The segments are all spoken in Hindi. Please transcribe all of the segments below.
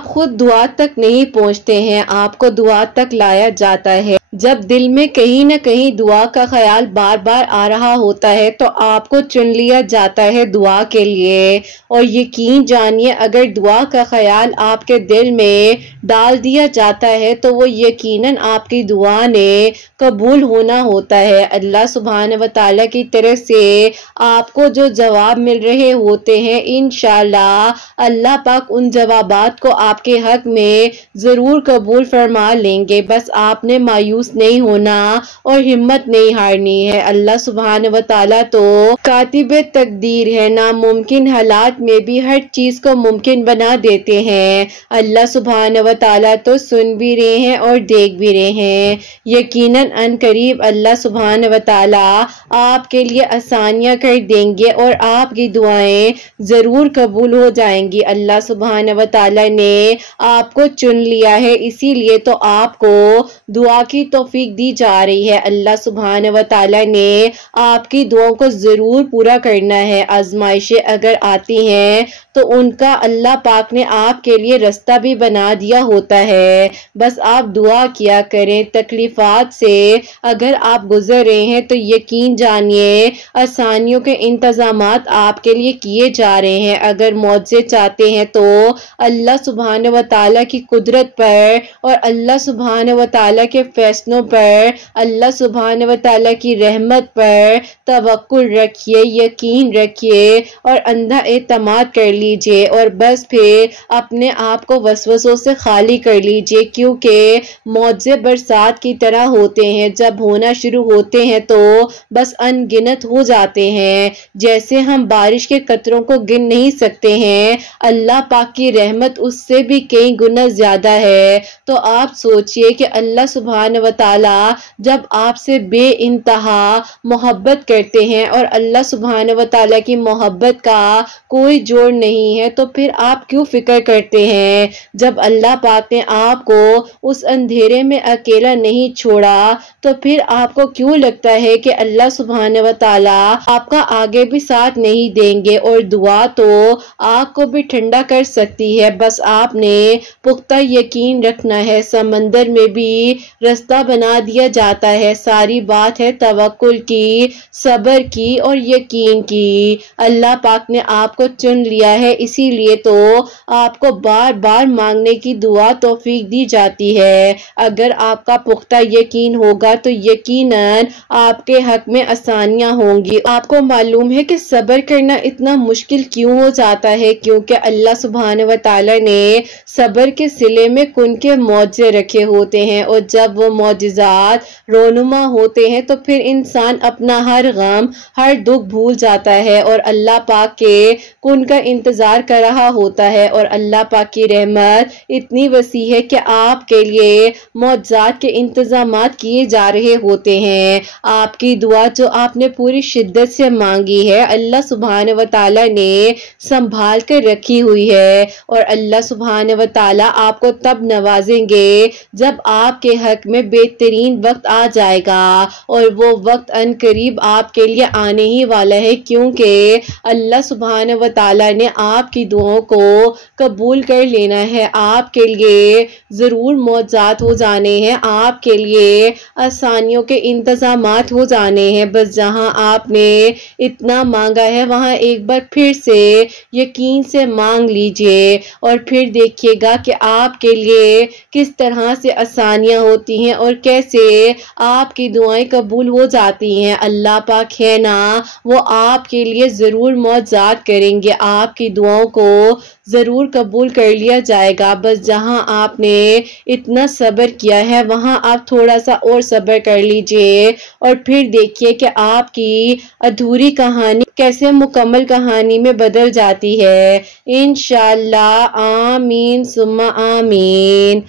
आप खुद दुआ तक नहीं पहुंचते हैं, आपको दुआ तक लाया जाता है। जब दिल में कहीं न कहीं दुआ का ख्याल बार बार आ रहा होता है तो आपको चुन लिया जाता है दुआ के लिए। और यकीन जानिए, अगर दुआ का ख्याल आपके दिल में डाल दिया जाता है तो वो यकीनन आपकी दुआ ने कबूल होना होता है। अल्लाह सुब्हान व तआला की तरफ से आपको जो जवाब मिल रहे होते हैं, इंशाअल्लाह अल्लाह पाक उन जवाबात को आपके हक में ज़रूर कबूल फरमा लेंगे। बस आपने मायूस नहीं होना और हिम्मत नहीं हारनी है। अल्लाह सुब्हान व तआला तो कातिबे तकदीर है, नामुमकिन हालात में भी हर चीज़ को मुमकिन बना देते हैं। अल्लाह सुब्हान व तआला तो सुन भी रहे हैं और देख भी रहे हैं। यकीनन अनकरीब अल्लाह सुब्हान व तआला आपके लिए आसानियाँ कर देंगे और आपकी दुआएं ज़रूर कबूल हो जाएंगी। अल्लाह सुब्हान व तआला ने आपको चुन लिया है, इसीलिए तो आपको दुआ की तौफीक दी जा रही है। अल्लाह सुब्हान व तआला ने आपकी दुआओं को ज़रूर पूरा करना है। आजमाइशें अगर आती हैं तो उनका अल्लाह पाक ने आपके लिए रास्ता भी बना दिया होता है। बस आप दुआ किया करें। तकलीफ़ात से अगर आप गुजर रहे हैं तो यकीन जानिए आसानियों के इंतज़ामात आपके लिए किए जा रहे हैं। अगर मौजे चाहते हैं तो अल्लाह सुब्हान व तआला की कुदरत पर और अल्लाह सुब्हान व तआला के फैसलों पर, अल्लाह सुब्हान व तआला की रहमत पर तवक्कुल रखिए, यकीन रखिए और अंधा एतमाद कर लीजिए और बस फिर अपने आप को वसवसों से खाली कर लीजिए, क्योंकि मौजे बरसात की तरह होते हैं। जब होना शुरू होते हैं तो बस अनगिनत हो जाते हैं। जैसे हम बारिश के कतरों को गिन नहीं सकते हैं, अल्लाह पाक की रहमत उससे भी कई गुना ज्यादा है। तो आप सोचिए कि अल्लाह सुब्हान व तआला जब आपसे बेइंतहा मोहब्बत करते हैं और अल्लाह सुब्हान व तआला की मोहब्बत का कोई जोड़ नहीं है तो फिर आप क्यों फिक्र करते हैं। जब अल्लाह पाक ने आपको उस अंधेरे में अकेला नहीं छोड़ा तो फिर आपको क्यों लगता है कि अल्लाह सुब्हान व तआला आपका आगे भी साथ नहीं देंगे। और दुआ तो आग को भी ठंडा कर सकती है, बस आपने पुख्ता यकीन रखना है। समंदर में भी रास्ता बना दिया जाता है। सारी बात है तवक्कुल की, सब्र की और यकीन की। अल्लाह पाक ने आपको चुन लिया है, इसीलिए तो आपको बार बार मांगने की दुआ तौफीक दी जाती है। अगर आपका पुख्ता यकीन होगा तो यकीनन आपके हक में आसानियां होंगी। आपको मालूम है कि सब्र करना इतना मुश्किल क्यों हो जाता है, क्योंकि अल्लाह सुब्हान व तआला ने सब्र के सिले में कुन के मौजे रखे होते हैं और जब वो मौजिज़ात रोनुमा होते हैं तो फिर इंसान अपना हर गम हर दुख भूल जाता है और अल्लाह पाक के कुन का इंतजार कर रहा होता है। और अल्लाह पाक की रहमत इतनी वसी है कि आपके लिए मौजात के इंतजामात किए जा रहे होते हैं। आपकी दुआ जो आपने पूरी शिद्दत से मांगी है, अल्लाह सुब्हान व तआला ने संभाल कर रखी हुई है और अल्लाह सुब्हान व तआला आपको तब नवाजेंगे जब आपके हक में बेहतरीन वक्त आ जाएगा। और वो वक्त अनकरीब आपके लिए आने ही वाला है, क्योंकि अल्लाह सुब्हान व तआला ने आपकी दुआओं को कबूल कर लेना है। आपके लिए ज़रूर मौजात हो जाने हैं, आपके लिए आसानियों के इंतज़ामात हो जाने हैं। बस जहां आपने इतना मांगा है वहां एक बार फिर से यकीन से मांग लीजिए और फिर देखिएगा कि आपके लिए किस तरह से आसानियां होती हैं और कैसे आपकी दुआएं कबूल हो जाती हैं। अल्लाह पाक है ना, वो आपके लिए ज़रूर मौजात करेंगे, आपकी दुआओं को ज़रूर कबूल कर लिया जाएगा। बस जहां आपने इतना सब्र किया है वहां आप थोड़ा सा और सब्र कर लीजिए और फिर देखिए कि आपकी अधूरी कहानी कैसे मुकम्मल कहानी में बदल जाती है। इंशाअल्लाह। आमीन सुम्मा आमीन।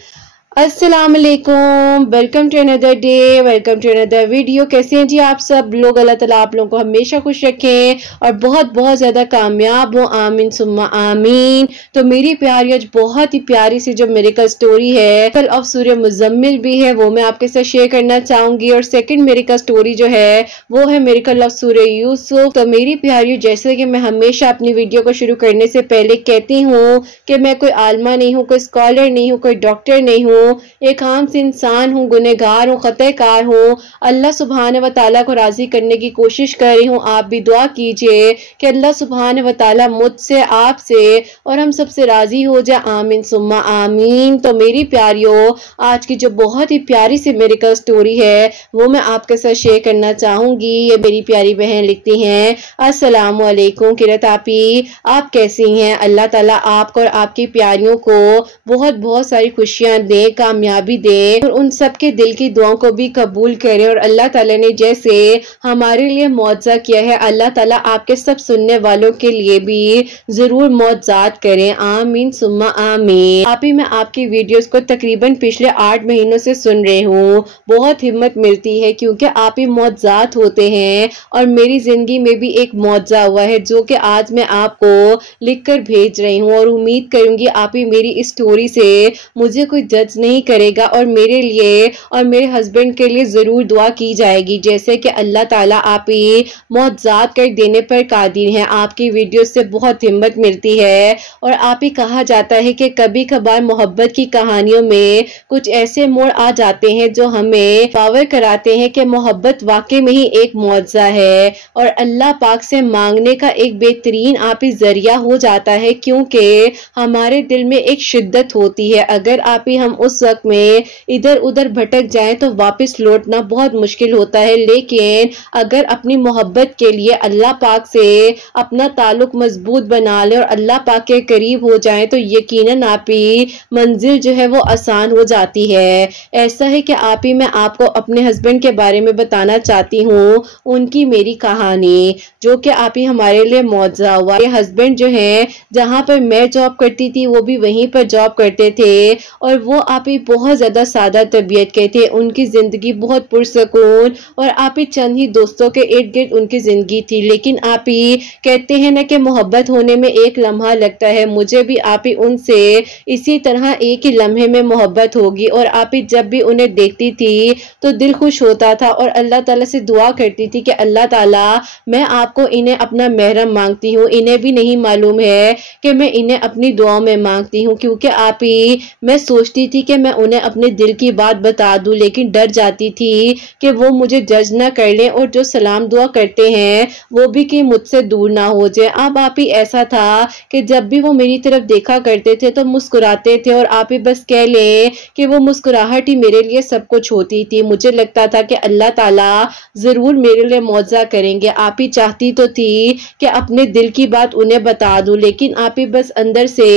अस्सलाम वालेकुम, welcome to another day, welcome to another video. कैसे हैं जी आप सब लोग? अल्लाह ताला आप लोगों को हमेशा खुश रखें और बहुत बहुत ज़्यादा कामयाब हो, आमीन सुम्मा आमीन। तो मेरी प्यारी आज बहुत ही प्यारी सी जो मेरिकल स्टोरी है, कल ऑफ सूर्य मुजम्मिल भी है, वो मैं आपके साथ शेयर करना चाहूंगी। और सेकंड मेरिकल स्टोरी जो है वो है मेरिकल ऑफ सूर्य यूसुफ। तो मेरी प्यारी जैसे कि मैं हमेशा अपनी वीडियो को शुरू करने से पहले कहती हूँ कि मैं कोई आलमा नहीं हूँ, कोई स्कॉलर नहीं हूँ, कोई डॉक्टर नहीं हूँ, एक आम से इंसान हूँ, गुनहगार हूँ, खतकार हूँ। अल्लाह सुब्हान व तआला को राजी करने की कोशिश कर रही हूँ। आप भी दुआ कीजिए कि अल्लाह सुब्हान व तआला मुझसे, आपसे और हम सबसे राजी हो जाए, आमीन सुम्मा आमीन। तो मेरी प्यारियों, आज की जो बहुत ही प्यारी सी मेरिकल स्टोरी है वो मैं आपके साथ शेयर करना चाहूंगी। ये मेरी प्यारी बहन लिखती हैं, अस्सलाम वालेकुम किरत आपी, आप कैसी हैं? अल्लाह ताला आपको और आपकी प्यारियों को बहुत बहुत सारी खुशियां दे, कामयाबी दे और उन सब के दिल की दुआओं को भी कबूल करे। और अल्लाह ताला ने जैसे हमारे लिए मौजज़ा किया है, अल्लाह ताला आपके सब सुनने वालों के लिए भी जरूर मौजज़ात करें, आमीन सुम्मा आमीन। आप ही मैं आपकी वीडियोस को तकरीबन पिछले 8 महीनों से सुन रही हूँ। बहुत हिम्मत मिलती है क्योंकि आप ही मौजज़ात होते हैं और मेरी जिंदगी में भी एक मौजज़ा हुआ है जो कि आज मैं आपको लिख कर भेज रही हूँ। और उम्मीद करूंगी आप ही मेरी इस स्टोरी से मुझे कोई जज नहीं करेगा और मेरे लिए और मेरे हस्बैंड के लिए जरूर दुआ की जाएगी। जैसे कि अल्लाह ताला आप ही मौजज़ात कर देने पर कादिर हैं। आपकी वीडियो से बहुत हिम्मत मिलती है और आप ही कहा जाता है कि कभी कभार मोहब्बत की कहानियों में कुछ ऐसे मोड़ आ जाते हैं जो हमें पावर कराते हैं कि मोहब्बत वाकई में ही एक मौजज़ा है और अल्लाह पाक से मांगने का एक बेहतरीन आप ही जरिया हो जाता है, क्योंकि हमारे दिल में एक शिद्दत होती है। अगर आप ही हम उस वक्त में इधर उधर भटक जाएं तो वापस लौटना बहुत मुश्किल होता है, लेकिन अगर अपनी मोहब्बत के लिए अल्लाह पाक से अपना ताल्लुक मजबूत बना ले और अल्लाह पाक के करीब हो जाएं तो यकीनन आप ही मंजिल जो है वो आसान हो जाती है। ऐसा है कि आप ही मैं आपको अपने हस्बैंड के बारे में बताना चाहती हूँ, उनकी मेरी कहानी जो कि आप ही हमारे लिए मौजज़ा हुआ। ये हस्बैंड जो है जहाँ पर मैं जॉब करती थी वो भी वहीं पर जॉब करते थे और वो आप ही बहुत ज्यादा सादा तबीयत के थे। उनकी जिंदगी बहुत पुरसकून और आप ही चंद ही दोस्तों के इर्द गिर्द उनकी जिंदगी थी। लेकिन आप ही कहते हैं ना कि मोहब्बत होने में एक लम्हा लगता है, मुझे भी आप ही उनसे इसी तरह एक ही लम्हे में मोहब्बत होगी। और आप ही जब भी उन्हें देखती थी तो दिल खुश होता था और अल्लाह ताला से दुआ करती थी कि अल्लाह ताला मैं आपको इन्हें अपना महरम मांगती हूँ। इन्हें भी नहीं मालूम है कि मैं इन्हें अपनी दुआओं में मांगती हूँ, क्योंकि आप ही मैं सोचती थी कि मैं उन्हें अपने दिल की बात बता दूं, लेकिन डर जाती थी कि वो मुझे जज ना कर लें और जो सलाम दुआ करते हैं वो भी कि मुझसे दूर ना हो जाए। अब आप ही ऐसा था कि जब भी वो मेरी तरफ देखा करते थे तो मुस्कुराते थे और आप ही बस कह लें कि वो मुस्कुराहट ही मेरे लिए सब कुछ होती थी। मुझे लगता था कि अल्लाह ताला जरूर मेरे लिए मौजज़ा करेंगे। आप ही चाहती तो थी कि अपने दिल की बात उन्हें बता दूं, लेकिन आप ही बस अंदर से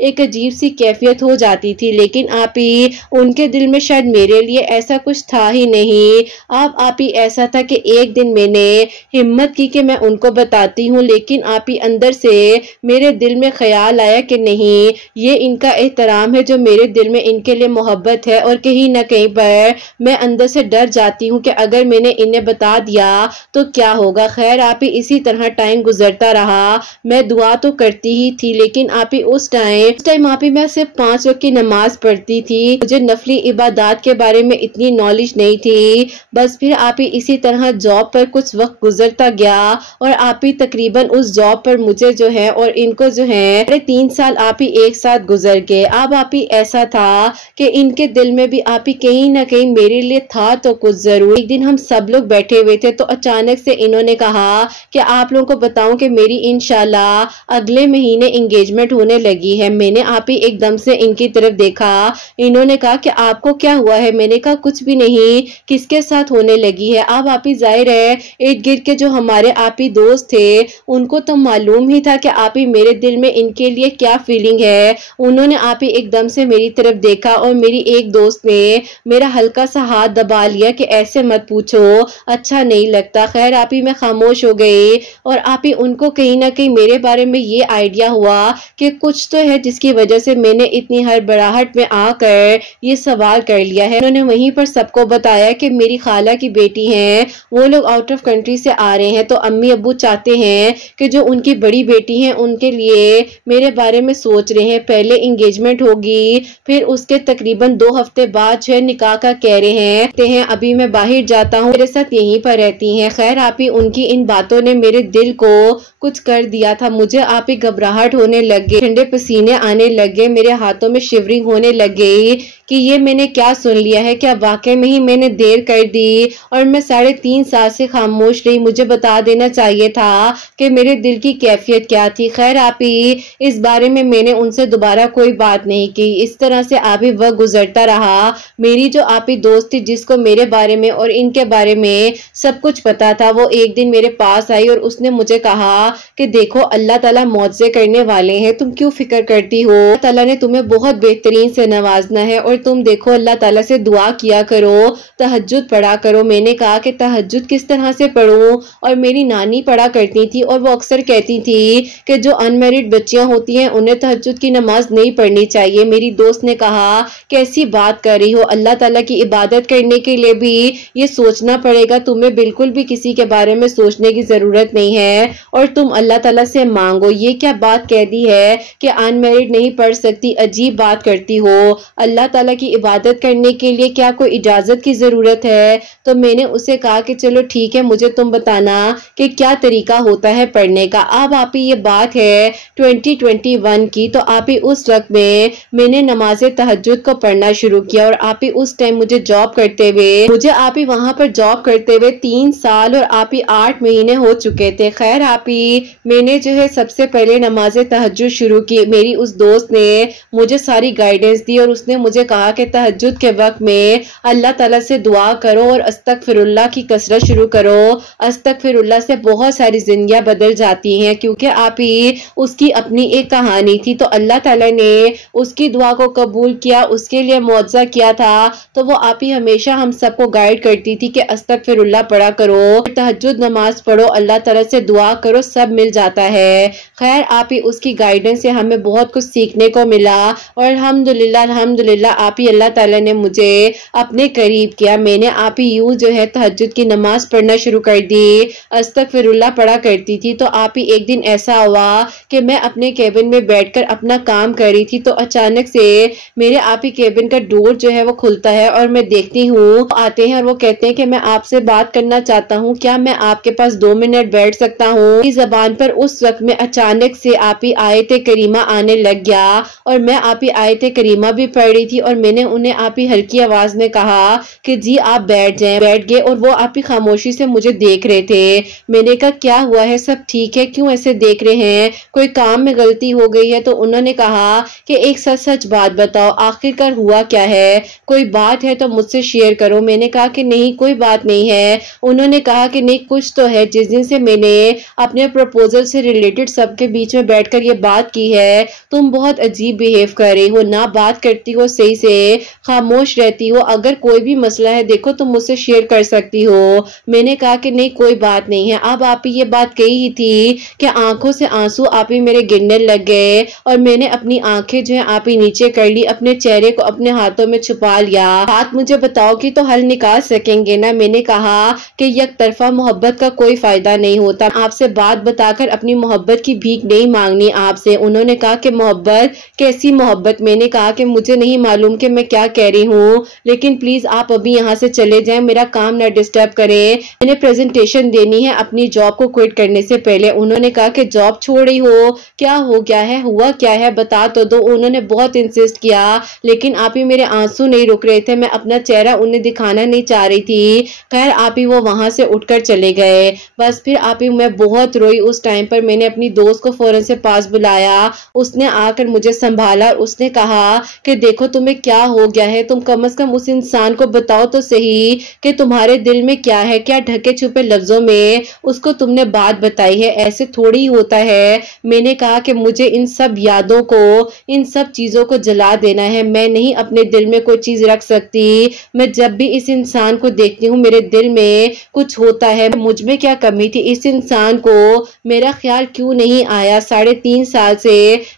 एक अजीब सी कैफियत हो जाती थी। लेकिन आप ही उनके दिल में शायद मेरे लिए ऐसा कुछ था ही नहीं। अब आप ही ऐसा था कि एक दिन मैंने हिम्मत की कि मैं उनको बताती हूँ, लेकिन आप ही अंदर से मेरे दिल में ख्याल आया कि नहीं, ये इनका एहतराम है जो मेरे दिल में इनके लिए मोहब्बत है और कहीं ना कहीं पर मैं अंदर से डर जाती हूँ कि अगर मैंने इन्हें बता दिया तो क्या होगा। खैर आप ही इसी तरह टाइम गुजरता रहा। मैं दुआ तो करती ही थी, लेकिन आप ही उस टाइम आप ही मैं सिर्फ 5 वक्त की नमाज पढ़ती थी। मुझे नफली इबादत के बारे में इतनी नॉलेज नहीं थी। बस फिर आप ही इसी तरह जॉब पर कुछ वक्त गुजरता गया और आप ही तकरीबन उस जॉब पर मुझे जो है और इनको जो है 3 साल आप ही एक साथ गुजर गए। अब आप ही ऐसा था कि इनके दिल में भी आप ही कहीं ना कहीं मेरे लिए था तो कुछ जरूर। एक दिन हम सब लोग बैठे हुए थे तो अचानक से इन्होंने कहा कि आप लोगों को बताऊं कि मेरी इंशाल्लाह अगले महीने एंगेजमेंट होने लगी है। मैंने आप ही एकदम से इनकी तरफ देखा। इन्होंने कहा कि आपको क्या हुआ है? मैंने कहा कुछ भी नहीं, किसके साथ होने लगी है? अब आप ही जाहिर है इर्द गिर्द के जो हमारे आप ही दोस्त थे उनको तो मालूम ही था कि आप ही मेरे दिल में इनके लिए क्या फीलिंग है। उन्होंने आप ही एकदम से मेरी तरफ देखा और मेरी एक दोस्त ने मेरा हल्का सा हाथ दबा लिया कि ऐसे मत पूछो, अच्छा नहीं लगता। खैर आप ही मैं खामोश हो गई और आप ही उनको कहीं ना कहीं मेरे बारे में ये आइडिया हुआ कि कुछ तो है जिसकी वजह से मैंने इतनी हड़बड़ाहट में आकर आकर ये सवाल कर लिया है। उन्होंने वहीं पर सबको बताया कि मेरी खाला की बेटी हैं, वो लोग आउट ऑफ कंट्री से आ रहे हैं, तो अम्मी अब्बू चाहते हैं कि जो उनकी बड़ी बेटी हैं उनके लिए मेरे बारे में सोच रहे हैं। पहले एंगेजमेंट होगी, फिर उसके तकरीबन 2 हफ्ते बाद जो है निकाह का कह रहे हैं। अभी मैं बाहर जाता हूँ, मेरे साथ यहीं पर रहती हैं। खैर आप ही उनकी इन बातों ने मेरे दिल को कुछ कर दिया था। मुझे आप ही घबराहट होने लग गई, ठंडे पसीने आने लगे, मेरे हाथों में शिवरिंग होने लग गई कि ये मैंने क्या सुन लिया है, क्या वाकई में ही मैंने देर कर दी और मैं 3.5 साल से खामोश रही। मुझे बता देना चाहिए था कि मेरे दिल की कैफियत क्या थी। खैर आप ही इस बारे में मैंने उनसे दोबारा कोई बात नहीं की। इस तरह से आप ही वक्त गुजरता रहा। मेरी जो आप ही दोस्त थी जिसको मेरे बारे में और इनके बारे में सब कुछ पता था, वो एक दिन मेरे पास आई और उसने मुझे कहा कि देखो अल्लाह ताला मौजज़े करने वाले हैं, तुम क्यों फिक्र करती हो, अल्लाह ताला ने तुम्हें बहुत बेहतरीन से नवाजना है और तुम देखो अल्लाह ताला से दुआ किया करो, तहज्जुद पढ़ा करो। मैंने कहा कि तहज्जुद किस तरह से पढ़ूं, और मेरी नानी पढ़ा करती थी और वो अक्सर कहती थी कि जो अनमैरिड बच्चियां होती हैं उन्हें तहज्जुद की नमाज नहीं पढ़नी चाहिए। मेरी दोस्त ने कहा कैसी बात कर रही हो, अल्लाह ताला की इबादत करने के लिए भी ये सोचना पड़ेगा, तुम्हें बिल्कुल भी किसी के बारे में सोचने की जरूरत नहीं है और तुम अल्लाह ताला से मांगो। ये क्या बात कह दी है कि अनमैरिड नहीं पढ़ सकती, अजीब बात करती हो। अल्लाह ताला की इबादत करने के लिए क्या कोई इजाजत की जरूरत है? तो मैंने उसे कहा कि चलो ठीक है, मुझे तुम बताना कि क्या तरीका होता है पढ़ने का। अब आप ही ये बात है 2021 की, तो आप ही उस वक्त में मैंने नमाज तहज्जुद को पढ़ना शुरू किया और आप ही उस टाइम मुझे जॉब करते हुए वहां पर जॉब करते हुए 3 साल और आप ही 8 महीने हो चुके थे। खैर आप ही मैंने जो है सबसे पहले नमाज तहज्जुद शुरू की। मेरी उस दोस्त ने मुझे सारी गाइडेंस दी और उसने मुझे कहा कि तहज्जुद के वक्त में अल्लाह ताला से दुआ करो और अस्तगफिरुल्लाह की कसरत शुरू करो। अस्तगफिरुल्लाह से बहुत सारी जिंदगियां बदल जाती हैं, क्योंकि आप ही उसकी अपनी एक कहानी थी, तो अल्लाह ताला ने उसकी दुआ को कबूल किया, उसके लिए मुआवजा किया था। तो वो आप ही हमेशा हम सबको गाइड करती थी कि अस्तगफिरुल्लाह पढ़ा करो, तहज्जुद नमाज पढ़ो, अल्लाह ताला से दुआ करो, सब मिल जाता है। खैर आप ही उसकी गाइडेंस से हमें बहुत कुछ सीखने को मिला और अल्हम्दुलिल्लाह आप ही अल्लाह ताला ने मुझे अपने करीब किया। मैंने आप ही यूं जो है तहज्जुद की नमाज पढ़ना शुरू कर दी, अस्तगफिरुल्लाह पढ़ा करती थी। तो आप ही एक दिन ऐसा हुआ कि मैं अपने केबिन में बैठकर अपना काम कर रही थी, तो अचानक से मेरे आप ही केबिन का डोर जो है वो खुलता है और मैं देखती हूँ आते हैं और वो कहते हैं कि मैं आपसे बात करना चाहता हूँ, क्या मैं आपके पास 2 मिनट बैठ सकता हूँ? इस ज़बान पर उस वक्त में अचानक से आप ही आयते करीमा आने लग गया और मैं आप ही आयते करीमा भी पढ़ रही थी और मैंने उन्हें आप ही हल्की आवाज में कहा कि जी आप बैठ जाएं। बैठ गए और वो आप ही खामोशी से मुझे देख रहे थे। मैंने कहा क्या हुआ है, सब ठीक है, क्यों ऐसे देख रहे हैं, कोई काम में गलती हो गई है? तो उन्होंने कहा कि एक सच सच बात बताओ, आखिरकार हुआ क्या है, कोई बात है तो मुझसे शेयर करो। मैंने कहा कि नहीं कोई बात नहीं है। उन्होंने कहा कि नहीं कुछ तो है, जिस दिन से मैंने अपने प्रपोजल से रिलेटेड सबके बीच में बैठकर ये बात की है, तुम बहुत अजीब बिहेव कर रही हो, ना बात करती हो सही से, खामोश रहती हो, अगर कोई भी मसला है देखो तुम मुझसे शेयर कर सकती हो। मैंने कहा कि नहीं कोई बात नहीं है। अब आप ही ये बात कही ही थी कि आंखों से आंसू आप ही मेरे गिरने लग गए और मैंने अपनी आंखें जो है आप ही नीचे कर ली, अपने चेहरे को अपने हाथों में छुपा लिया। बात मुझे बताओ कि तो हल निकाल सकेंगे ना? मैंने कहा कि एक तरफा मोहब्बत का कोई फायदा नहीं होता, आपसे बात बताकर अपनी मोहब्बत की भीख नहीं मांगनी आपसे। उन्होंने कहा कि मोहब्बत, कैसी मोहब्बत? मैंने कहा कि मुझे नहीं मालूम कि मैं क्या कह रही हूँ, लेकिन प्लीज आप अभी यहाँ से चले जाएं, मेरा काम ना डिस्टर्ब करें, मैंने प्रेजेंटेशन देनी है अपनी जॉब को क्विट करने से पहले। उन्होंने कहा कि जॉब छोड़ रही हो, क्या हो गया है, हुआ क्या है, बता तो दो। उन्होंने बहुत इंसिस्ट किया, लेकिन आप ही मेरे आंसू नहीं रुक रहे थे, मैं अपना चेहरा उन्हें दिखाना नहीं चाह रही थी। खैर आप ही वो वहां से उठकर चले गए। बस फिर आप ही मैं बहुत रोई। उस टाइम पर मैंने अपनी दोस्त को फौरन से पास बुलाया, उसने आकर मुझे संभाला और उसने कहा कि देखो तुम्हें क्या हो गया है, तुम कम से कम उस इंसान को बताओ तो सही कि तुम्हारे दिल में क्या है, क्या ढके छुपे लफ्जों में उसको तुमने बात बताई है, ऐसे थोड़ी होता है। मैंने कहा कि मुझे इन सब यादों को, इन सब चीजों को जला देना है, मैं नहीं अपने दिल में कोई चीज रख सकती। मैं जब भी इस इंसान को देखती हूँ मेरे दिल में कुछ होता है, मुझ में क्या कमी थी, इस इंसान को मेरा ख्याल क्यों नहीं आया? 3.5 साल से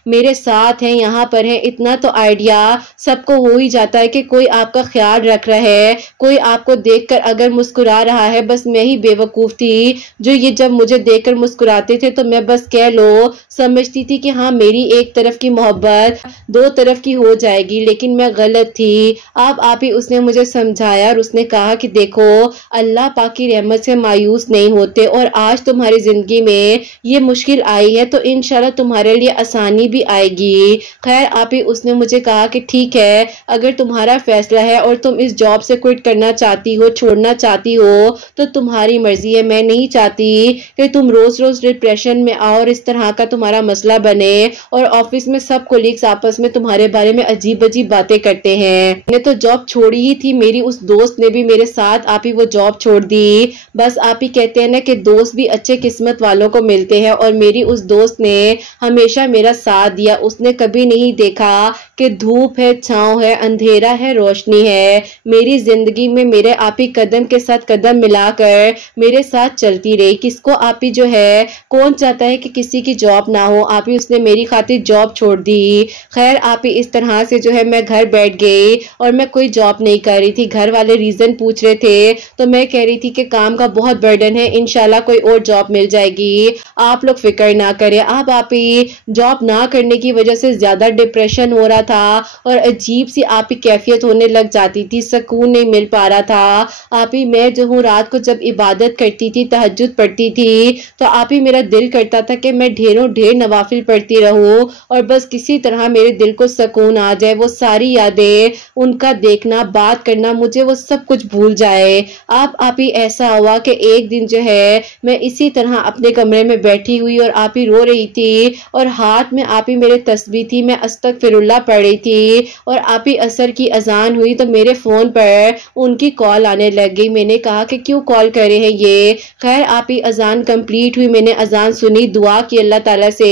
मेरे साथ है, यहाँ पर है, इतना तो आइडिया सबको हो ही जाता है कि कोई आपका ख्याल रख रहा है, कोई आपको देखकर अगर मुस्कुरा रहा है। बस मैं ही बेवकूफ थी जो ये जब मुझे देखकर मुस्कुराते थे तो मैं बस कह लो समझती थी कि हाँ मेरी एक तरफ की मोहब्बत दो तरफ की हो जाएगी, लेकिन मैं गलत थी। अब आप ही उसने मुझे समझाया और उसने कहा कि देखो अल्लाह पाक की रहमत से मायूस नहीं होते, और आज तुम्हारी जिंदगी में ये मुश्किल आई है तो इंशाल्लाह तुम्हारे लिए आसानी भी आएगी। खैर आप ही उसने मुझे कहा कि ठीक है, अगर तुम्हारा फैसला है और तुम इस जॉब से क्विट करना चाहती हो, छोड़ना चाहती हो तो तुम्हारी मर्जी है। मैं नहीं चाहती कि तुम रोज रोज डिप्रेशन में आओ और इस तरह का तुम्हारा मसला बने और ऑफिस में सब कोलीग्स आपस में तुम्हारे बारे में अजीब अजीब बातें करते हैं। मैंने तो जॉब छोड़ी ही थी, मेरी उस दोस्त ने भी मेरे साथ आप ही वो जॉब छोड़ दी। बस आप ही कहते हैं ना कि दोस्त भी अच्छे किस्मत वालों को मिलते हैं, और मेरी उस दोस्त ने हमेशा मेरा साथ दिया। उसने कभी नहीं देखा कि धूप है, छांव है, अंधेरा है, रोशनी है। मेरी जिंदगी में मेरे आप ही कदम के साथ कदम मिलाकर मेरे साथ चलती रही। किसको आप ही जो है, कौन चाहता है कि किसी की जॉब ना हो। आप ही उसने मेरी खातिर जॉब छोड़ दी। खैर आप ही इस तरह से जो है मैं घर बैठ गई और मैं कोई जॉब नहीं कर रही थी। घर वाले रीजन पूछ रहे थे तो मैं कह रही थी कि काम का बहुत बर्डन है, इंशाल्लाह कोई और जॉब मिल जाएगी, आप लोग फिक्र ना करें। अब आप ही जॉब ना करने की वजह से ज्यादा डिप्रेशन हो रहा था और अजीब सी आप ही कैफियत होने लग जाती थी, सुकून नहीं मिल पा रहा था। आप ही मैं जो हूँ रात को जब इबादत करती थी, तहज्जुद पढ़ती थी, तो आप ही मेरा दिल करता था कि मैं ढेरों ढेर नवाफिल पढ़ती रहूं और बस किसी तरह मेरे दिल को सुकून आ जाए। वो सारी यादें, उनका देखना, बात करना, मुझे वो सब कुछ भूल जाए। आप ही ऐसा हुआ कि एक दिन जो है मैं इसी तरह अपने कमरे में बैठी हुई और आप ही रो रही थी और हाथ में आप ही मेरे तस्बीह थी, मैं अस्तगफिरुल्लाह पढ़ रही थी और आप ही असर की अजान हुई तो मेरे फोन पर उनकी कॉल आने लग गई। मैंने कहा कि क्यों कॉल करे हैं ये। खैर आप ही अजान कंप्लीट हुई, मैंने अजान सुनी, दुआ की अल्लाह ताला से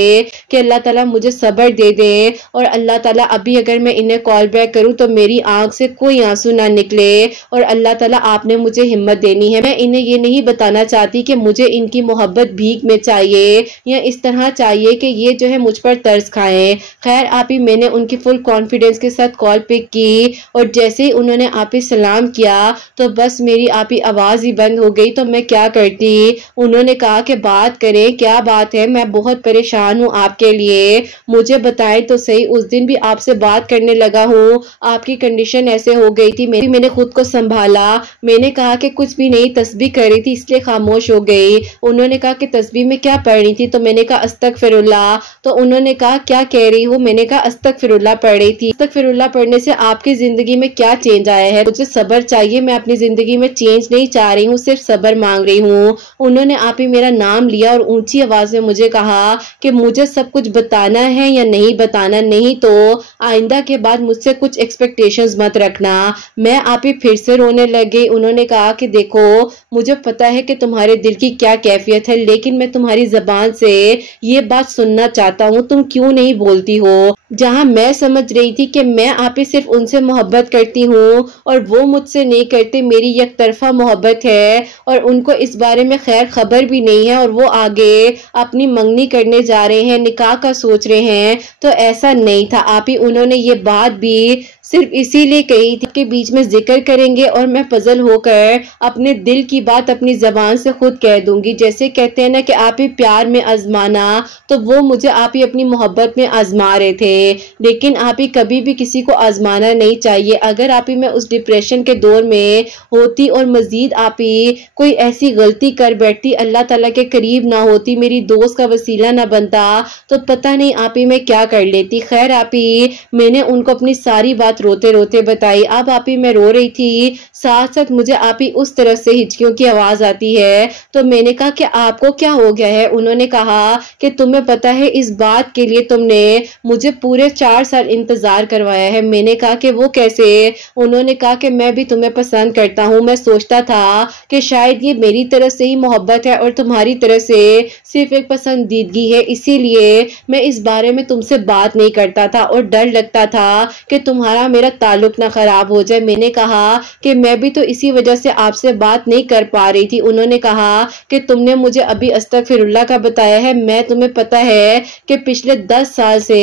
कि अल्लाह ताला मुझे सब्र दे दे और अल्लाह ताला अभी अगर मैं इन्हें कॉल बैक करूं तो मेरी आंख से कोई आंसू ना निकले और अल्लाह ताला आपने मुझे हिम्मत देनी है। मैं इन्हें ये नहीं बताना चाहती कि मुझे इनकी मोहब्बत भीख में चाहिए या इस तरह चाहिए कि ये जो है मुझ पर तरस खाएं। खैर आप ही मैंने उनकी फुल कॉन्फिडेंस के साथ कॉल पिक की और जैसे ही उन्होंने आप ही सलाम किया तो बस मेरी आप ही आवाज ही बंद हो गई। तो मैं क्या करती, उन्होंने कहा कि बात करें, क्या बात है, मैं बहुत परेशान हूँ आपके लिए, मुझे बताएं तो सही। उस दिन भी आपसे बात करने लगा हूँ, आपकी कंडीशन ऐसे हो गई थी, मैंने खुद को संभाला। मैंने कहा कि कुछ भी नहीं, तस्बीह कर रही थी इसलिए खामोश हो गई। उन्होंने कहा कि तस्बीह में क्या पढ़ रही थी, तो मैंने कहा अस्तगफिरुल्लाह। तो उन्होंने कहा क्या कह रही हो, मैंने कहा अस्तगफिरुल्लाह पढ़ रही थी। अस्तगफिरुल्लाह पढ़ने से आपकी जिंदगी में क्या चेंज आया है? मुझे सब्र चाहिए, मैं अपनी जिंदगी में चेंज नहीं चाह रही हूँ, सिर्फ सब्र मांग रही हूँ। उन्होंने आप ही मेरा नाम लिया और ऊंची आवाज में मुझे कहा कि मुझे सब कुछ बताना है या नहीं बताना, नहीं तो आइंदा के बाद मुझसे कुछ एक्सपेक्टेशंस मत रखना। मैं आप ही फिर से रोने लग गई। उन्होंने कहा कि देखो मुझे पता है कि तुम्हारे दिल की क्या कैफियत है, लेकिन मैं तुम्हारी जबान से ये बात सुनना चाहता हूँ, तुम क्यों नहीं बोलती हो? जहाँ मैं समझ रही थी कि मैं आप ही सिर्फ उनसे मोहब्बत करती हूँ और वो मुझसे नहीं करते, मेरी एक तरफा मोहब्बत है और उनको इस बारे में खैर खबर भी नहीं है और वो आगे अपनी मंगनी करने जा रहे हैं, निकाह का सोच रहे हैं, तो ऐसा नहीं था। आप ही उन्होंने ये बात भी सिर्फ इसीलिए कही थी कि बीच में जिक्र करेंगे और मैं पजल होकर अपने दिल की बात अपनी जबान से खुद कह दूंगी। जैसे कहते हैं ना कि आप ही प्यार में आजमाना, तो वो मुझे आप ही अपनी मोहब्बत में आजमा रहे थे, लेकिन आप ही कभी भी किसी को आजमाना नहीं चाहिए। अगर आप ही मैं उस डिप्रेशन के दौर में होती और मजीद आप ही कोई ऐसी गलती कर बैठती, अल्लाह ताला के करीब ना होती, मेरी दोस्त का वसीला ना बनता, तो पता नहीं आप ही मैं क्या कर लेती। खैर आप ही मैंने उनको अपनी सारी बात रोते रोते बताई। अब आप ही मैं रो रही थी, साथ साथ मुझे आप ही उस तरफ से हिचकियों की आवाज आती है। तो मैंने कहा कि आपको क्या हो गया है? उन्होंने कहा कि तुम्हें पता है इस बात के लिए तुमने मुझे पूरे 4 साल इंतजार करवाया है। मैंने कहा कि वो कैसे? उन्होंने कहा कि मैं भी तुम्हें पसंद करता हूँ, मैं सोचता था कि शायद ये मेरी तरफ से ही मोहब्बत है और तुम्हारी तरफ से सिर्फ एक पसंदीदगी है, इसीलिए मैं इस बारे में तुमसे बात नहीं करता था और डर लगता था कि तुम्हारा मेरा ताल्लुक ना खराब हो जाए। मैंने कहा कि मैं भी तो इसी वजह से आपसे बात नहीं कर पा रही थी। उन्होंने कहा कि तुमने मुझे अभी अस्तगफिरुल्लाह का बताया है, मैं तुम्हें पता है कि पिछले 10 साल से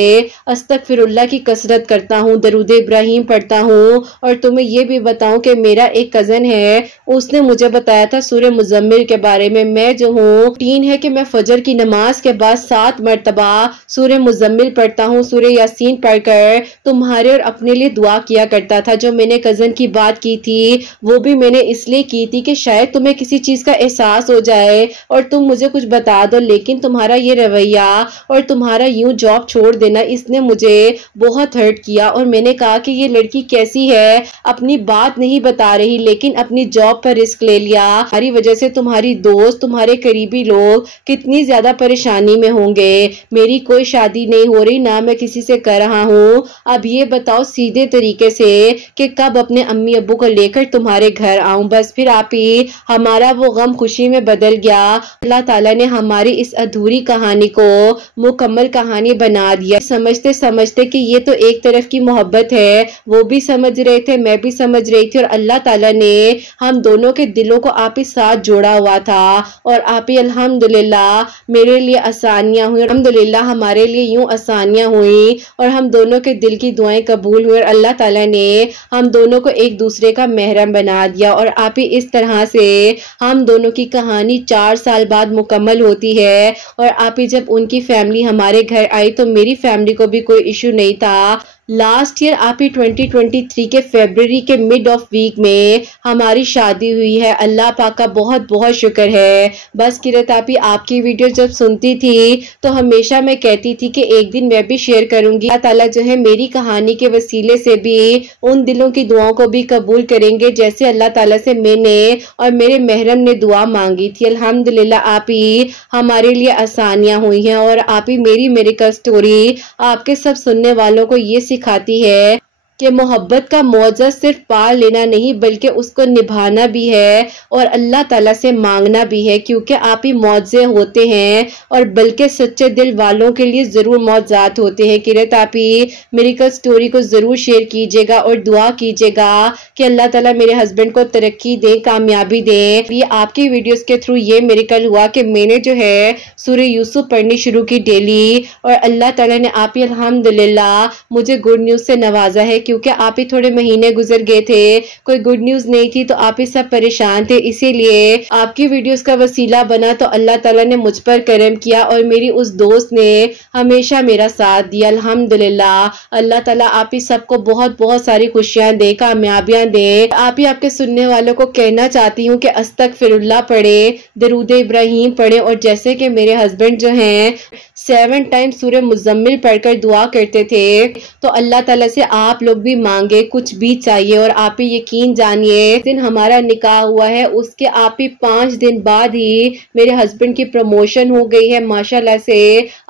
अस्तगफिरुल्लाह की कसरत करता हूँ, दरूद इब्राहिम पढ़ता हूँ। और तुम्हें ये भी बताऊं कि मेरा एक कज़न है, उसने मुझे बताया था सूरह मुज़म्मिल के बारे में। मैं जो हूँ रूटीन है कि मैं फजर की नमाज के बाद 7 मरतबा सूरह मुज़म्मिल पढ़ता हूँ, सूरह यासीन पढ़कर तुम्हारे और अपने लिए दुआ किया करता था। जो मैंने कज़न की बात की थी वो भी मैंने इसलिए की थी कि शायद तुम्हें किसी चीज़ का एहसास हो जाए और तुम मुझे कुछ बता दो, लेकिन तुम्हारा ये रवैया और तुम्हारा यूं जॉब छोड़ देना, इसने मुझे बहुत हर्ट किया। और मैंने कहा कि ये लड़की कैसी है, अपनी बात नहीं बता रही लेकिन अपनी जॉब पर रिस्क ले लिया। हमारी वजह से तुम्हारी दोस्त, तुम्हारे करीबी लोग कितनी ज्यादा परेशानी में होंगे। मेरी कोई शादी नहीं हो रही, ना मैं किसी से कर रहा हूँ। अब ये बताओ सीधे तरीके से कि कब अपने अम्मी अब्बू को लेकर तुम्हारे घर आऊं। बस फिर आप ही हमारा वो गम खुशी में बदल गया। अल्लाह ताला ने हमारी इस अधूरी कहानी को मुकम्मल कहानी बना दिया। समझते समझते कि ये तो एक तरफ की मोहब्बत है, वो भी समझ रहे थे, मैं भी समझ रही थी, और अल्लाह ताला ने हम दोनों के दिलों को आप ही साथ जोड़ा हुआ था। और आप ही अल्हम्दुलिल्लाह मेरे लिए आसानियां हुई, अल्हम्दुलिल्लाह हमारे लिए यूं आसानियां हुई और हम दोनों के दिल की दुआएं कबूल हुई और अल्लाह ताला ने हम दोनों को एक दूसरे का महरम बना दिया। और आप ही इस तरह से हम दोनों की कहानी 4 साल बाद मुकम्मल होती है। और आप ही जब उनकी फैमिली हमारे घर आई तो मेरी फैमिली को भी कोई इशू नहीं था। लास्ट ईयर आप ही 2023 के फरवरी के मिड ऑफ वीक में हमारी शादी हुई है। अल्लाह पाक का बहुत बहुत शुक्र है। बस किरत आप ही आपकी वीडियो जब सुनती थी तो हमेशा मैं कहती थी कि एक दिन मैं भी शेयर करूंगी। अल्लाह ताला जो है मेरी कहानी के वसीले से भी उन दिलों की दुआओं को भी कबूल करेंगे जैसे अल्लाह ताला से मैंने और मेरे महरम ने दुआ मांगी थी। अल्हम्दुलिल्लाह आप ही हमारे लिए आसानियां हुई हैं। और आप ही मेरी मेडिकल स्टोरी आपके सब सुनने वालों को ये सिखाती है कि मोहब्बत का मौजा सिर्फ पा लेना नहीं बल्कि उसको निभाना भी है और अल्लाह ताला से मांगना भी है, क्योंकि आप ही मौजे होते हैं और बल्कि सच्चे दिल वालों के लिए ज़रूर मौजात होते हैं। किरत आप ही मेडिकल स्टोरी को ज़रूर शेयर कीजिएगा और दुआ कीजिएगा कि अल्लाह ताला मेरे हस्बैंड को तरक्की दे, कामयाबी दे। ये आपकी वीडियोस के थ्रू ये मेरिकल हुआ कि मैंने जो है सूरह यूसुफ पढ़नी शुरू की डेली, और अल्लाह ताला ने आप ही अल्हम्दुलिल्लाह मुझे गुड न्यूज़ से नवाजा है। क्योंकि आप ही थोड़े महीने गुजर गए थे, कोई गुड न्यूज नहीं थी, तो आप ही सब परेशान थे, इसीलिए आपकी वीडियोस का वसीला बना तो अल्लाह ताला ने मुझ पर करम किया और मेरी उस दोस्त ने हमेशा मेरा साथ दिया। अल्हम्दुलिल्लाह अल्लाह ताला आप ही सबको बहुत बहुत सारी खुशियां दे, कामयाबियां दे। आप ही आपके सुनने वालों को कहना चाहती हूँ कि अस्तगफिरुल्लाह पढ़े, दरूद इब्राहिम पढ़े, और जैसे कि मेरे हस्बैंड जो हैं 7 टाइम सूरह मुज़म्मिल पढ़कर दुआ करते थे, तो अल्लाह ताला से आप लोग भी मांगे कुछ भी चाहिए। और आप ही यकीन जानिए दिन हमारा निकाह हुआ है उसके आप ही 5 दिन बाद ही मेरे हस्बैंड की प्रमोशन हो गई है माशाल्लाह से।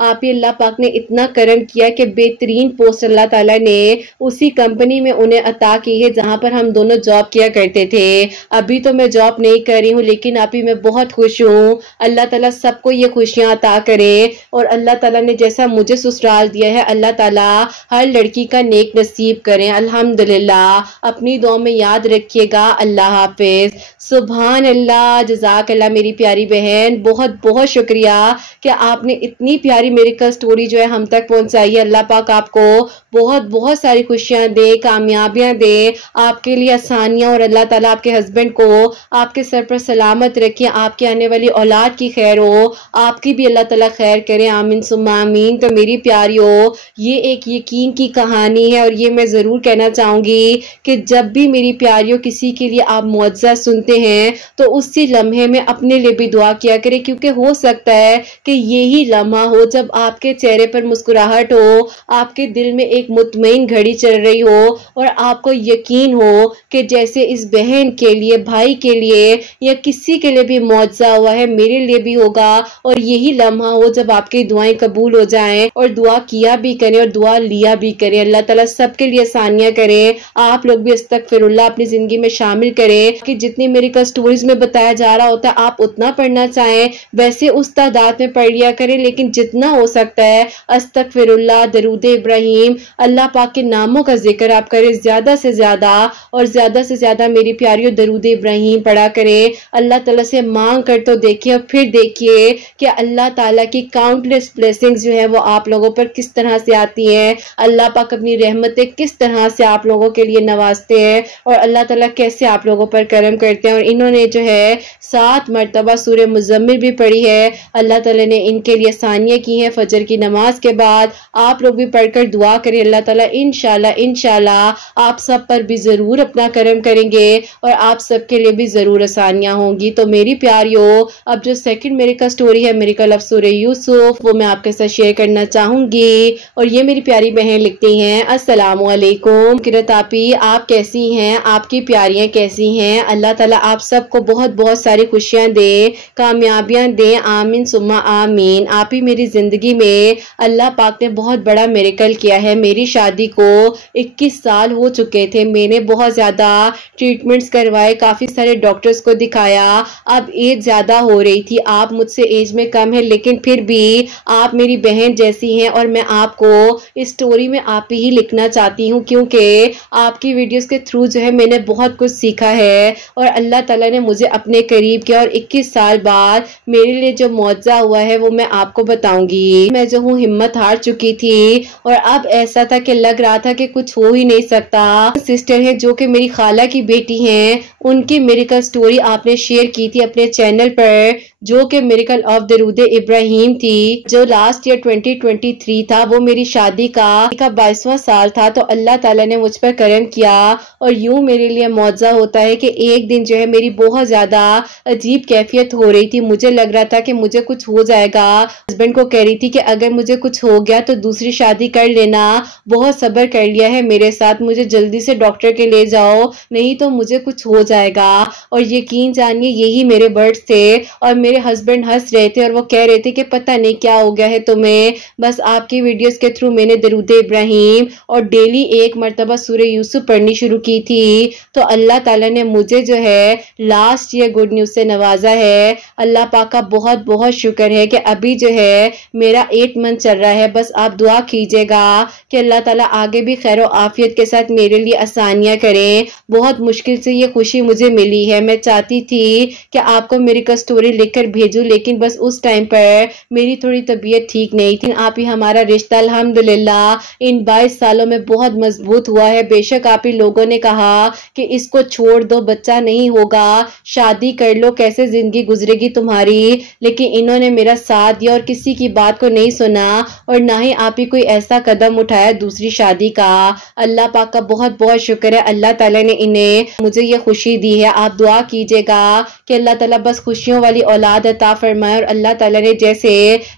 आप ही अल्लाह पाक ने इतना करम किया कि बेहतरीन पोस्ट अल्लाह ताला ने उसी कंपनी में उन्हें अता की है जहां पर हम दोनों जॉब किया करते थे। अभी तो मैं जॉब नहीं कर रही हूँ लेकिन आप ही मैं बहुत खुश हूँ। अल्लाह ताला सबको ये खुशियां अता करे और अल्लाह ताला ने जैसा मुझे ससुराल दिया है अल्लाह ताला हर लड़की का नेक नसीब करें। अल्हम्दुलिल्लाह अपनी दुआ में याद रखिएगा। अल्लाह हाफिज। सुभान अल्लाह, जज़ाक अल्लाह मेरी प्यारी बहन, बहुत बहुत शुक्रिया कि आपने इतनी प्यारी मेडिकल स्टोरी जो है हम तक पहुंचाई है। अल्लाह पाक आपको बहुत बहुत सारी खुशियां दे, कामयाबियां दे, आपके लिए आसानियां, और अल्लाह ताला आपके हस्बैंड को आपके सर पर सलामत रखे, आपके आने वाली औलाद की खैर हो, आपकी भी अल्लाह ताला खैर करे, आमीन सुम्मा आमीन। तो मेरी प्यारियों ये एक यकीन की कहानी है और ये मैं ज़रूर कहना चाहूँगी कि जब भी मेरी प्यारियों किसी के लिए आप मुआवजा सुनते हैं तो उसी लम्हे में अपने लिए भी दुआ किया करें, क्योंकि हो सकता है कि यही लम्हा हो जब आपके चेहरे पर मुस्कुराहट हो, आपके दिल में एक मुतमईन घड़ी चल रही हो और आपको यकीन हो कि जैसे इस बहन के लिए, भाई के लिए या किसी के लिए भी मुआवजा हुआ है मेरे लिए भी होगा। और यही लम्हा हो जब आपकी दुआएं कबूल हो जाएं और दुआ किया भी करें और दुआ लिया भी करें। अल्लाह ताला सबके लिए आसानियां करें। आप लोग भी अस्तगफिरुल्लाह अपनी जिंदगी में शामिल करें कि जितनी मेडिकल स्टोरीज में बताया जा रहा होता है आप उतना पढ़ना चाहें वैसे उस तादाद में पढ़ लिया करें, लेकिन जितना हो सकता है अस्तगफिरुल्लाह, दरूद इब्राहिम, अल्लाह पाक के नामों का जिक्र आप करें ज्यादा से ज्यादा, और ज्यादा से ज्यादा मेरी प्यारियों दरूद इब्राहिम पढ़ा करें। अल्लाह ताला से मांग कर तो देखिए और फिर देखिए कि अल्लाह ताला की काउंटलेस लेटेस्ट ब्लेसिंग्स जो है वो आप लोगों पर किस तरह से आती हैं, अल्लाह पाक अपनी रहमतें किस तरह से आप लोगों के लिए नवाजते हैं और अल्लाह ताला कैसे आप लोगों पर करम करते हैं। और इन्होंने जो है 7 मरतबा सूरह मुज़म्मिल भी पढ़ी है। अल्लाह ताला ने इनके लिए आसानियाँ की हैं। फजर की नमाज के बाद आप लोग भी पढ़कर दुआ करें, अल्लाह ताला इंशाल्लाह आप सब पर भी ज़रूर अपना करम करेंगे और आप सबके लिए भी ज़रूर आसानियाँ होंगी। तो मेरी प्यारियों, अब जो सेकंड मेरिकल स्टोरी है, मेरिकल ऑफ सूरह यूसुफ, वो मैं आपके साथ शेयर करना चाहूँगी। और ये मेरी प्यारी बहन लिखती हैं, अस्सलामु अलैकुम किरत आपी, आप कैसी हैं, आपकी प्यारियाँ कैसी हैं। अल्लाह ताला आप सबको बहुत बहुत सारी खुशियाँ दे, कामयाबियाँ दे, आमीन सुम्मा आमीन। आप ही मेरी ज़िंदगी में अल्लाह पाक ने बहुत बड़ा मेरिकल किया है। मेरी शादी को 21 साल हो चुके थे। मैंने बहुत ज़्यादा ट्रीटमेंट्स करवाए, काफ़ी सारे डॉक्टर्स को दिखाया। अब एज ज़्यादा हो रही थी, आप मुझसे एज में कम है, लेकिन फिर भी आप मेरी बहन जैसी हैं और मैं आपको इस स्टोरी में आप ही लिखना चाहती हूँ, क्योंकि आपकी वीडियोस के थ्रू जो है मैंने बहुत कुछ सीखा है और अल्लाह ताला ने मुझे अपने करीब किया। और 21 साल बाद मेरे लिए जो मौजज़ा हुआ है वो मैं आपको बताऊंगी। मैं जो हूँ हिम्मत हार चुकी थी और अब ऐसा था कि लग रहा था कि कुछ हो ही नहीं सकता। सिस्टर है जो कि मेरी खाला की बेटी हैं, उनकी मेरिकल स्टोरी आपने शेयर की थी अपने चैनल पर, जो कि मेरिकल ऑफ दरूद इब्राहिम थी, जो लास्ट ईयर 2023 था। वो मेरी शादी का 22वां साल था। तो अल्लाह ताला ने मुझ पर करम किया और यूं मेरे लिए मौजज़ा होता है कि एक दिन जो है मेरी बहुत ज़्यादा अजीब कैफियत हो रही थी। मुझे लग रहा था कि मुझे कुछ हो जाएगा। हस्बैंड को कह रही थी कि अगर मुझे कुछ हो गया तो दूसरी शादी कर लेना, बहुत सब्र कर लिया है मेरे साथ, मुझे जल्दी से डॉक्टर के ले जाओ, नहीं तो मुझे कुछ हो जाएगा। और यकीन जानिए यही मेरे वर्ड्स थे और मेरे हस्बैंड हंस रहे थे और वो कह रहे थे कि पता नहीं क्या हो गया है तुम्हें, बस आपकी वीडियोस के थ्रू मैंने दरूद इब्राहिम और डेली 1 मरतबा सूरह यूसुफ पढ़नी शुरू की थी। तो अल्लाह ताला ने मुझे जो है लास्ट ईयर गुड न्यूज़ से नवाजा है। अल्लाह पाक का बहुत बहुत शुक्र है कि अभी जो है मेरा 8 मंथ चल रहा है। बस आप दुआ कीजिएगा कि अल्लाह ताला आगे भी खैर और आफियत के साथ मेरे लिए आसानियाँ करें। बहुत मुश्किल से ये खुशी मुझे मिली है। मैं चाहती थी कि आपको मेरी स्टोरी लिखकर भेजूं, लेकिन बस उस टाइम पर मेरी थोड़ी तबीयत ठीक नहीं थी। आप ही हमारा रिश्ता अल्हम्दुलिल्लाह इन 22 सालों में बहुत मजबूत हुआ है। बेशक आप ही लोगों ने कहा कि इसको छोड़ दो, बच्चा नहीं होगा, शादी कर लो, कैसे जिंदगी गुजरेगी तुम्हारी, लेकिन इन्होंने मेरा साथ दिया और किसी की बात को नहीं सुना और ना ही आप ही कोई ऐसा कदम उठाया दूसरी शादी का। अल्लाह पाक का बहुत बहुत शुक्र है, अल्लाह ताला ने इन्हें मुझे ये खुशी दी है। आप दुआ कीजिएगा कि अल्लाह ताला बस खुशियों वाली औलाद अता फरमाए और अल्लाह ताला ने जैसे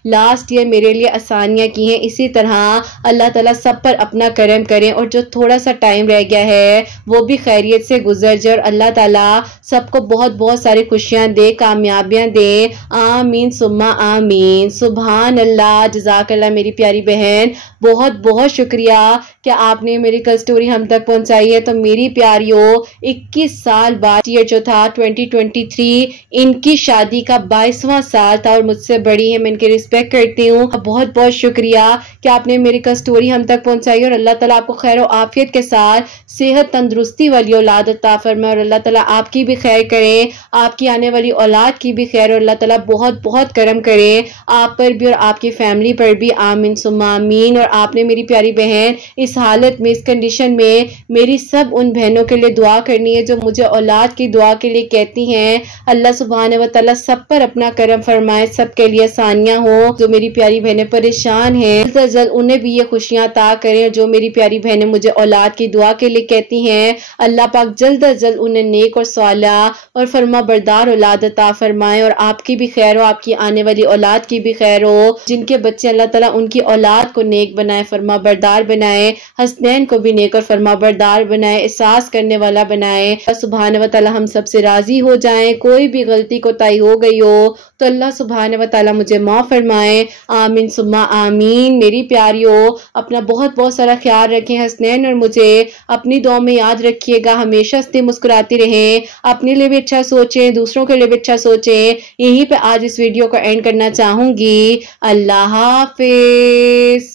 लास्ट ईयर मेरे लिए आसानियाँ की हैं, इसी तरह अल्लाह ताला सब पर अपना करम करें और जो थोड़ा सा टाइम रह गया है वो भी खैरियत से गुजर जाए और अल्लाह ताला सबको बहुत बहुत सारी खुशियाँ दे, कामयाबियाँ दे, आमीन सुम्मा आमीन। सुभान अल्लाह, जज़ाकल्लाह मेरी प्यारी बहन, बहुत बहुत शुक्रिया कि आपने मेरी कल स्टोरी हम तक पहुंचाई है। तो मेरी प्यारियों, 21 साल बाद ये जो था 2023, इनकी शादी का 22वां साल था और मुझसे बड़ी है, मैं इनकी रिस्पेक्ट करती हूँ। बहुत बहुत शुक्रिया कि आपने मेरी कल स्टोरी हम तक पहुंचाई और अल्लाह ताला आपको खैर और आफियत के साथ सेहत तंदुरुस्ती वाली औलाद अता फरमाए और अल्लाह ताला आपकी भी खैर करे, आपकी आने वाली औलाद की भी खैर और अल्लाह ताला बहुत बहुत करम करे आप पर भी और आपकी फैमिली पर भी, आमीन सुम्मा आमीन। और आपने मेरी प्यारी बहन इस हालत में, इस कंडीशन में मेरी सब उन बहनों के लिए दुआ करनी है जो मुझे औलाद की दुआ के लिए कहती हैं। अल्लाह सुब्हान व तआला सब पर अपना करम फरमाए, सबके लिए आसानियां हो। जो मेरी प्यारी बहनें परेशान हैं, जल्द से जल्द उन्हें भी ये खुशियां अता करें। जो मेरी प्यारी बहनें मुझे औलाद की दुआ के लिए कहती हैं, अल्लाह पाक जल्द से जल्द उन्हें नेक और सालिह और फरमा बरदार औलाद अता फरमाए और आपकी भी खैर हो, आपकी आने वाली औलाद की भी खैर हो। जिनके बच्चे अल्लाह ताला उनकी औलाद को नेक बनाए, फरमा बरदार बनाए, हसनैन को भी नेक और फरमा बरदार बनाए, एहसास करने वाला बनाए। सुभान व तआला हम सबसे राजी हो जाए। कोई भी गलती कोताही हो गई हो तो अल्लाह सुभान व तआला मुझे माफ फरमाए, आमीन सुम्मा आमीन। मेरी प्यारियों, अपना बहुत बहुत सारा ख्याल रखें। हसनैन और मुझे अपनी दुआ में याद रखिएगा, हमेशा हंसते मुस्कुराती रहें, अपने लिए भी अच्छा सोचें, दूसरों के लिए भी अच्छा सोचें। यहीं पे आज इस वीडियो को एंड करना चाहूंगी। अल्लाह हाफिज।